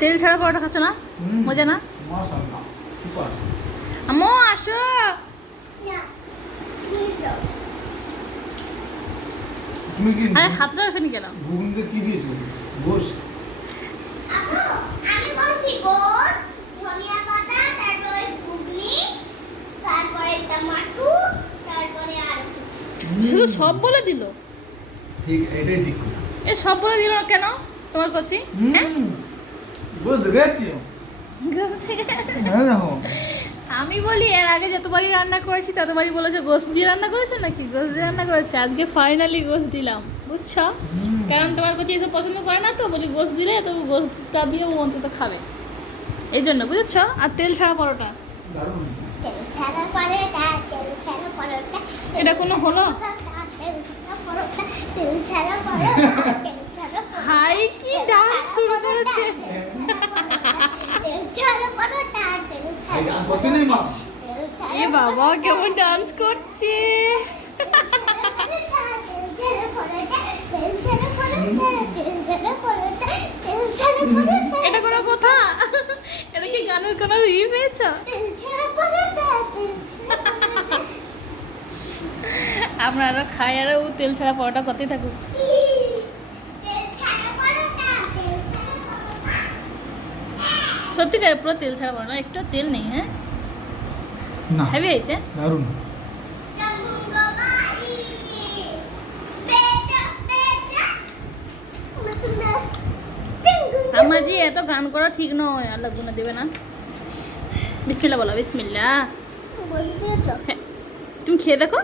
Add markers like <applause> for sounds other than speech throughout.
তেল ছাড়া পরোটা খাচ্ছ না? মজা না? আম্মু আসো। আরে হাতটা এখানে কেন ঘুগনিতে কি দিয়েছ? গোশ। আমি বলছি গোস ধনিয়া পাতা তারপরে ঘুগনি তারপরে টমাটো তারপরে আর শুধু সব বলে দিল? ঠিক এটাই ঠিক এ সব বলে দিল কেন? তোমার কচি? হ্যাঁ? গোশ দেখেছি হ্যাঁ আমি বলি এর আগে যতবারই রান্না করেছি ততবারই বলেছে গোস দিয়ে রান্না করেছ নাকি? গোস দিয়ে রান্না করেছে? আজকে ফাইনালি গোস দিলাম বুঝছ? কারণ তোমার কাছে এসব পছন্দ করে না তো বলি গোস দিলে তো গোসটা দিয়ে ও অন্তত খাবে। এই জন্য বুঝেছ? আর তেল ছাড়া পরোটা। এটা কোনো হলো? তেল ছাড়া পরোটা তেল ছাড়া পরোটা তেল ছাড়া পরোটা। হাই কি ডান্স শুরু করেছে তেল ছাড়া পরোটা তেল এই ছাড়া গান করতে নেই মা তেল ছাড়া এ বাবা কেমন ডান্স করছে? এটা কোনো কথা? এটা কি গানের কোনো ই পেয়েছ? আপনারা খাই আর ও তেল ছাড়া পরোটা করতেই থাকুক। সত্যিকার পুরো তেল ছাড়া পরোটা একটু তেল নেই হ্যাঁ? না। হেভি হয়েছে? দারুণ। আমার যে এত গান করা ঠিক নয় আল্লাহ গুনা দেবে না। বিসমিল্লা বলো বিসমিল্লা হ্যাঁ। তুমি খেয়ে দেখো।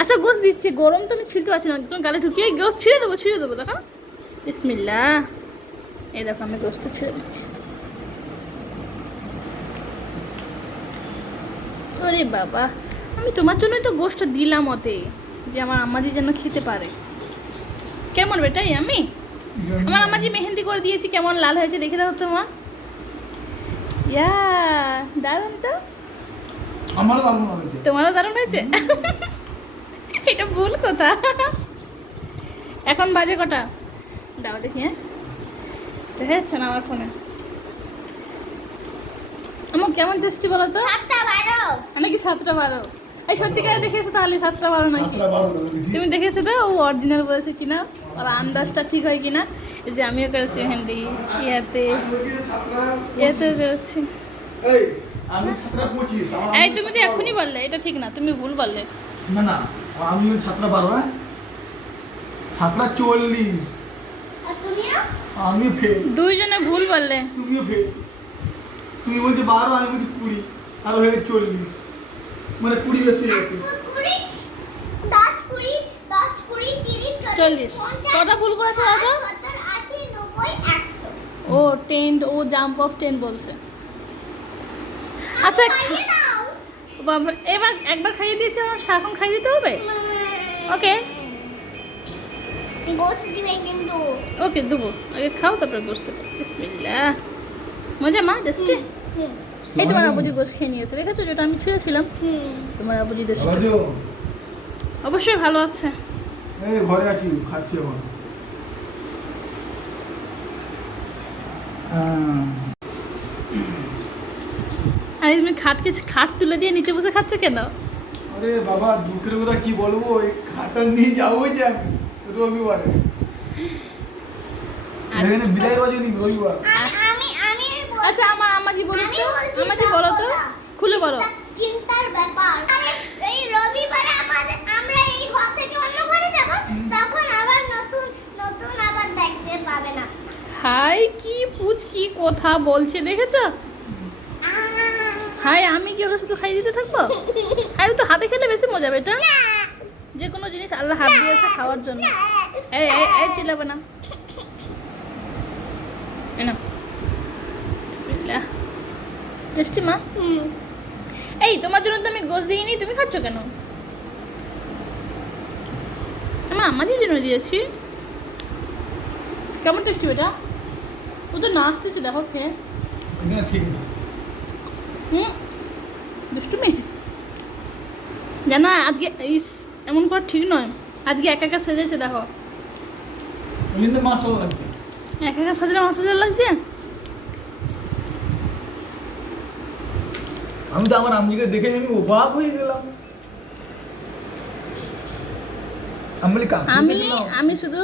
আচ্ছা গোস দিচ্ছি গরম তো আমি ছিলতে পারছি না তুমি গালে ঢুকিয়ে গোস ছিঁড়ে দেবো ছিঁড়ে দেবো দেখো। বিসমিল্লা এই দেখো আমি গোসটা ছিঁড়ে দিচ্ছি। ওরে বাবা আমি তোমার জন্যই তো গোসটা দিলাম ওতে যে আমার আম্মাজি যেন খেতে পারে। কেমন বেটাই আমি? আমার আম্মাজি মেহেন্দি করে দিয়েছি কেমন লাল হয়েছে দেখে দাও তো মা। ইয়া দারুণ তো। আমারও দারুণ হয়েছে। তোমারও দারুণ হয়েছে? এটা ভুল কথা। এখন বাজে কটা? দাও দেখি হ্যাঁ। দেখা যাচ্ছে না আমার ফোনে। আমার কেমন টেস্টি বলো তো? সাতটা বারো। এই সত্যিকারে দেখে এসো তাহলে সাতটা বারো নাকি? তুমি দেখে এসো তো ও অরিজিনাল বলেছে কিনা ওর আন্দাজটা ঠিক হয় কিনা। এই যে আমিও করেছি হিন্দি ইয়াতে সাতটা ইয়াতে করেছি। এই তুমি তো এখনই বললে এটা ঠিক না তুমি ভুল বললে। না না আমি সাতটা বারো হ্যাঁ? সাতটা চল্লিশ। আমি ফেল দুইজনে ভুল বললে। তুমিও ফেল তুমি বলছো বারো আমি বলছি কুড়ি আর হয়ে চল্লিশ। মানে কুড়ি বেশি হয়ে গেছে। চল্লিশ। কটা ভুল করেছে দাদা? ও টেন ও জাম্প অফ টেন বলছে। আচ্ছা এবার একবার খাইয়ে দিয়েছে আমার এখন খাইয়ে দিতে হবে? ওকে। দিবে ওকে দেবো। আগে খাও তারপরে বসতে বিসমিল্লা মজা মা এই তোমার আবুজি গোস খেয়ে নিয়েছে দেখেছ যেটা আমি ছুঁয়েছিলাম? তোমার আবুজি রাজু অবশ্যই ভালো আছে। এই ঘরে আছি খাচ্ছি এখন। আর তুমি খাটকে খাট তুলে দিয়ে নিচে বসে খাচ্ছ কেন? আরে বাবা দুঃখের কথা কি বলব? এই খাটা নিয়ে যাব যে আমি রবিবারে। আচ্ছা। এখানে বিদায় রজনী রবিবার। আচ্ছা আমার আমাজি বলো তো। আমাজি বলো তো। খুলে বলো। চিন্তার ব্যাপার। এই রবিবারে আমাদের আমরা এই ঘর থেকে অন্য ঘরে যাব তখন আবার নতুন নতুন আবার দেখতে পাবে না। হাই কি পুচ কি কথা বলছে দেখেছ? হাই আমি কি ওকে শুধু খাইয়ে দিতে থাকব? <laughs> হাই তো হাতে খেলে বেশি মজা হবে এটা? যে কোনো জিনিস আল্লাহ হাত দিয়েছে খাওয়ার জন্য। এই এই চিল্লাবে না। বিসমিল্লাহ টেস্টি মা? হুম। এই তোমার জন্য তো আমি গোস দিইনি তুমি খাচ্ছ কেন? আমার আমাদের জন্য দিয়েছি। কেমন টেস্টি এটা ও তো নাচতেছে দেখো খেয়ে। হুম দুষ্টু মেয়ে জানো আজকে ইস এমন করা ঠিক নয়। আজকে একা একা সেজেছে দেখো। একা একা সাজলে আমার সাজা লাগছে? আমি তো আমার আমজিকে দেখে আমি অবাক হয়ে গেলাম। আমি আমি শুধু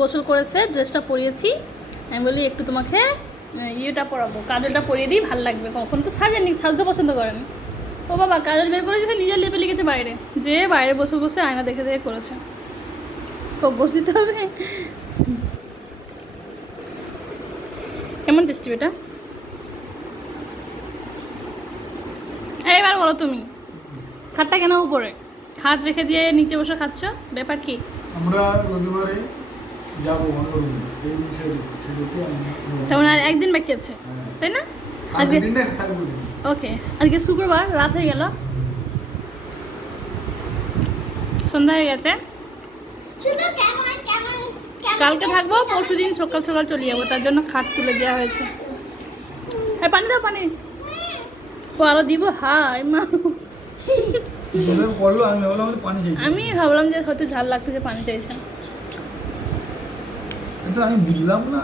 গোসল করেছে ড্রেসটা পরিয়েছি। আমি বলি একটু তোমাকে ইয়েটা পরাবো কাজলটা পরিয়ে দিই ভালো লাগবে। কখন তো সাজেনি সাজতে পছন্দ করেন। ও বাবা কাজল বের করেছে নিজের লেপে লিখেছে বাইরে। যে বাইরে বসে বসে আয়না দেখে দেখে করেছে। ও গোস দিতে হবে। কেমন টেস্টি বেটা? এবার বলো তুমি। খাটটা কেন উপরে? খাট রেখে দিয়ে নিচে বসে খাচ্ছ? ব্যাপার কি? আমরা রবিবারে যাব তেমন আর একদিন বাকি আছে হ্যাঁ। তাই না? আজকে ওকে আজকে শুক্রবার রাত হয়ে গেল। সন্ধ্যা হয়ে গেছে। শুধু কেমন কেমন কেমন কালকে থাকব পরশু দিন সকাল সকাল চলে যাব তার জন্য খাট তুলে দেওয়া হয়েছে। হ্যাঁ পানি দাও পানি। আরও দিব হাই মা। আমি ভাবলাম যে হয়তো ঝাল লাগতেছে পানি চাইছে। আমি বুঝলাম না।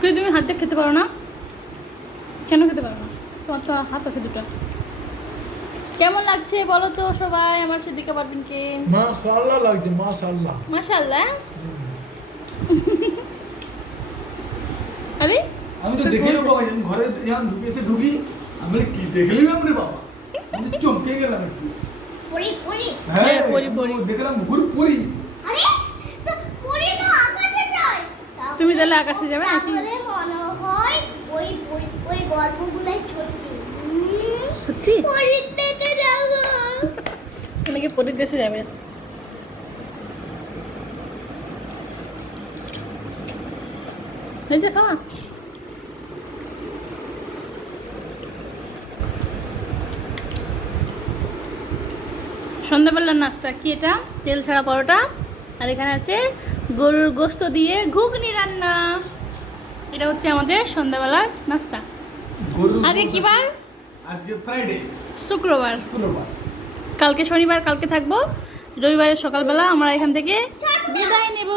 তুমি হাত খেতে পারো না? কেন খেতে পারো না? তোমার তো হাত আছে দুটো। কেমন লাগছে বলো তো সবাই আমার সেদিকে পারবেন কে মাশাআল্লাহ লাগছে মাশাআল্লাহ। মাশাল্লাহ আরে? আমি তো দেখেই বাবা যখন ঘরে যখন ঢুকে এসে ঢুকি আমি কি দেখে নিলাম রে বাবা? আমি চমকে গেলাম একটু। পরি পরি হ্যাঁ হ্যাঁ, পরি, পরি। দেখলাম ঘুর পরি আরে তো পরি তো আকাশে যায়। তুমি তাহলে আকাশে যাবে নাকি? তাহলে মনে হয় ওই পরি- ওই গল্পগুলাই সত্যি। সত্যি? নাকি পরের দেশে যাবে। হয়েছে খাওয়া। সন্ধ্যাবেলার নাস্তা কি এটা? তেল ছাড়া পরোটা। আর এখানে আছে গরুর গোস্ত দিয়ে ঘুগনি রান্না। এটা হচ্ছে আমাদের সন্ধ্যাবেলার নাস্তা। আজকে কি বার? আজকে ফ্রাইডে শুক্রবার। শুক্রবার। কালকে শনিবার কালকে থাকব। রবিবারের সকালবেলা আমরা এখান থেকে বিদায় নেব।